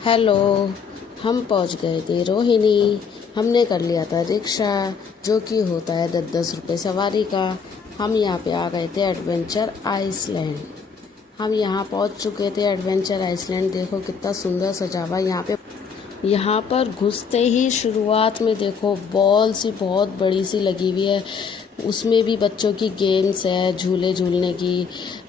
Hello. हम पहुंच गए थे रोहिणी। हमने कर लिया था रिक्शा, जो कि होता है 10-10 रुपये सवारी का। हम यहाँ पे आ गए थे एडवेंचर आइसलैंड। हम यहाँ पहुंच चुके थे एडवेंचर आइसलैंड। देखो कितना सुंदर सजा हुआ है यहाँ पे। यहाँ पर घुसते ही शुरुआत में देखो बॉल सी बहुत बड़ी सी लगी हुई है। उसमें भी बच्चों की गेम्स है, झूले झूलने की,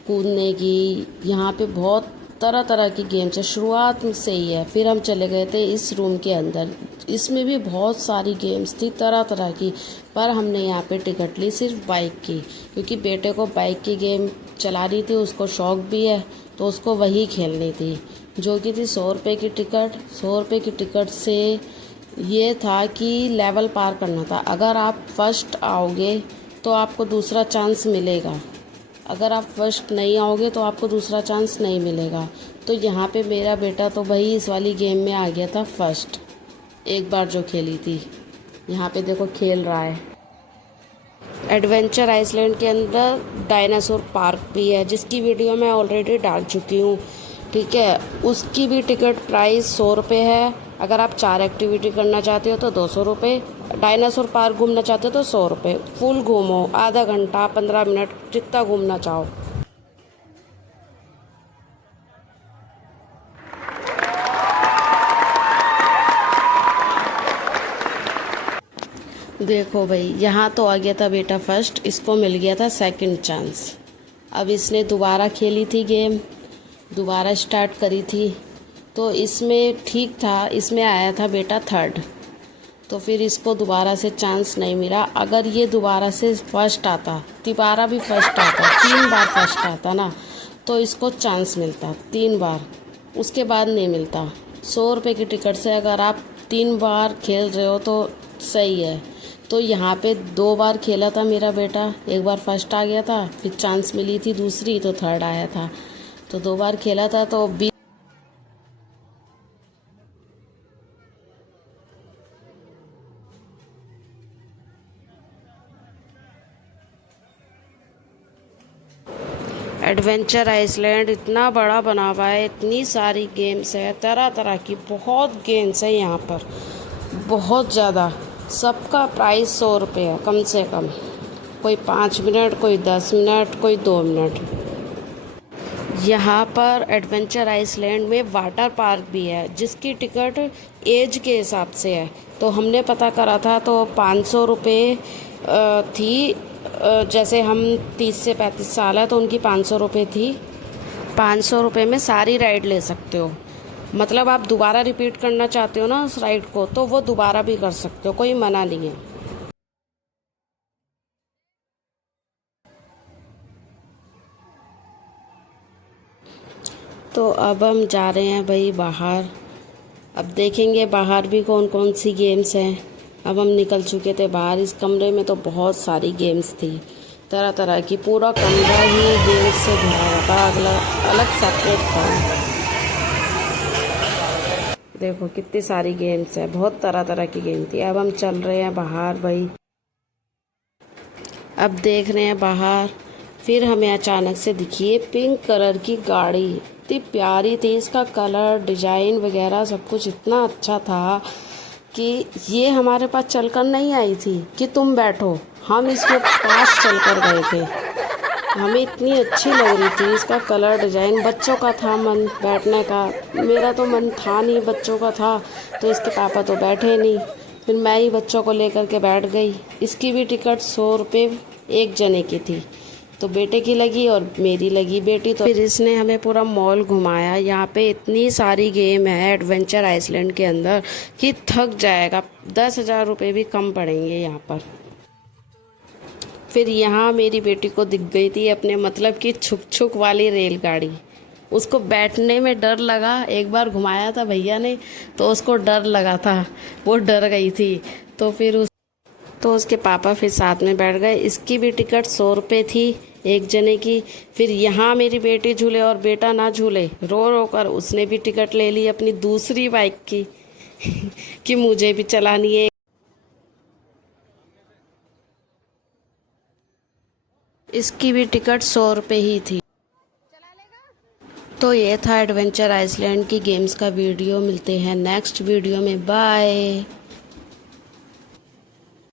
कूदने की। यहाँ पे बहुत तरह तरह की गेम्स है, शुरुआत से ही है। फिर हम चले गए थे इस रूम के अंदर। इसमें भी बहुत सारी गेम्स थी तरह तरह की। पर हमने यहाँ पे टिकट ली सिर्फ बाइक की, क्योंकि बेटे को बाइक की गेम चला रही थी, उसको शौक भी है, तो उसको वही खेलनी थी। जो कि थी 100 रुपये की टिकट। 100 रुपये की टिकट से ये था कि लेवल पार करना था। अगर आप फर्स्ट आओगे तो आपको दूसरा चांस मिलेगा, अगर आप फर्स्ट नहीं आओगे तो आपको दूसरा चांस नहीं मिलेगा। तो यहाँ पे मेरा बेटा तो भाई इस वाली गेम में आ गया था फर्स्ट, एक बार जो खेली थी। यहाँ पे देखो खेल रहा है। एडवेंचर आइसलैंड के अंदर डायनासोर पार्क भी है, जिसकी वीडियो मैं ऑलरेडी डाल चुकी हूँ। ठीक है, उसकी भी टिकट प्राइस 100 रुपये है। अगर आप 4 एक्टिविटी करना चाहते हो तो 200 रुपये। डायनासोर पार्क घूमना चाहते हो तो 100 रुपये। फुल घूमो, आधा घंटा 15 मिनट जितना घूमना चाहो। देखो भाई, यहाँ तो आ गया था बेटा फर्स्ट, इसको मिल गया था सेकंड चांस। अब इसने दोबारा खेली थी गेम, दोबारा स्टार्ट करी थी, तो इसमें ठीक था, इसमें आया था बेटा थर्ड। तो फिर इसको दोबारा से चांस नहीं मिला। अगर ये दोबारा से फर्स्ट आता, दोबारा भी फर्स्ट आता, 3 बार फर्स्ट आता ना, तो इसको चांस मिलता 3 बार, उसके बाद नहीं मिलता। 100 रुपये की टिकट से अगर आप 3 बार खेल रहे हो तो सही है। तो यहाँ पे 2 बार खेला था मेरा बेटा, एक बार फर्स्ट आ गया था, फिर चांस मिली थी दूसरी तो थर्ड आया था। तो 2 बार खेला था तो एडवेंचर आइसलैंड इतना बड़ा बना हुआ है, इतनी सारी गेम्स है, तरह तरह की बहुत गेम्स है यहाँ पर, बहुत ज़्यादा। सबका प्राइस 100 रुपये है कम से कम। कोई 5 मिनट, कोई 10 मिनट, कोई 2 मिनट। यहाँ पर एडवेंचर आइसलैंड में वाटर पार्क भी है, जिसकी टिकट एज के हिसाब से है। तो हमने पता करा था तो 500 रुपये थी। जैसे हम 30 से 35 साल है तो उनकी 500 रुपये थी। 500 रुपये में सारी राइड ले सकते हो। मतलब आप दोबारा रिपीट करना चाहते हो ना उस राइड को, तो वो दोबारा भी कर सकते हो, कोई मना नहीं है। तो अब हम जा रहे हैं भाई बाहर। अब देखेंगे बाहर भी कौन कौन सी गेम्स हैं। अब हम निकल चुके थे बाहर। इस कमरे में तो बहुत सारी गेम्स थी, तरह तरह की। पूरा कमरा ही गेम्स से भरा हुआ था, अगला अलग सेपरेट था। देखो कितनी सारी गेम्स है, बहुत तरह तरह की गेम थी। अब हम चल रहे हैं बाहर भाई। अब देख रहे हैं बाहर, फिर हमें अचानक से दिखी है पिंक कलर की गाड़ी। इतनी प्यारी थी, इसका कलर, डिजाइन वगैरह सब कुछ इतना अच्छा था कि ये हमारे पास चलकर नहीं आई थी कि तुम बैठो, हम इसके पास चलकर गए थे। हमें इतनी अच्छी लग रही थी, इसका कलर, डिजाइन। बच्चों का था मन बैठने का, मेरा तो मन था नहीं, बच्चों का था। तो इसके पापा तो बैठे नहीं, फिर मैं ही बच्चों को लेकर के बैठ गई। इसकी भी टिकट 100 रुपये एक जने की थी, तो बेटे की लगी और मेरी लगी। बेटी तो फिर इसने हमें पूरा मॉल घुमाया। यहाँ पे इतनी सारी गेम है एडवेंचर आइसलैंड के अंदर कि थक जाएगा। 10,000 रुपये भी कम पड़ेंगे यहाँ पर। फिर यहाँ मेरी बेटी को दिख गई थी अपने मतलब की छुक छुक वाली रेलगाड़ी। उसको बैठने में डर लगा, एक बार घुमाया था भैया ने तो उसको डर लगा था, वो डर गई थी। तो उसके पापा फिर साथ में बैठ गए। इसकी भी टिकट 100 रुपये थी एक जने की। फिर यहाँ मेरी बेटी झूले और बेटा ना झूले, रो रो कर उसने भी टिकट ले ली अपनी दूसरी बाइक की कि मुझे भी चलानी है। इसकी भी टिकट 100 रुपये ही थी। तो ये था एडवेंचर आइसलैंड की गेम्स का वीडियो। मिलते हैं नेक्स्ट वीडियो में। बाय।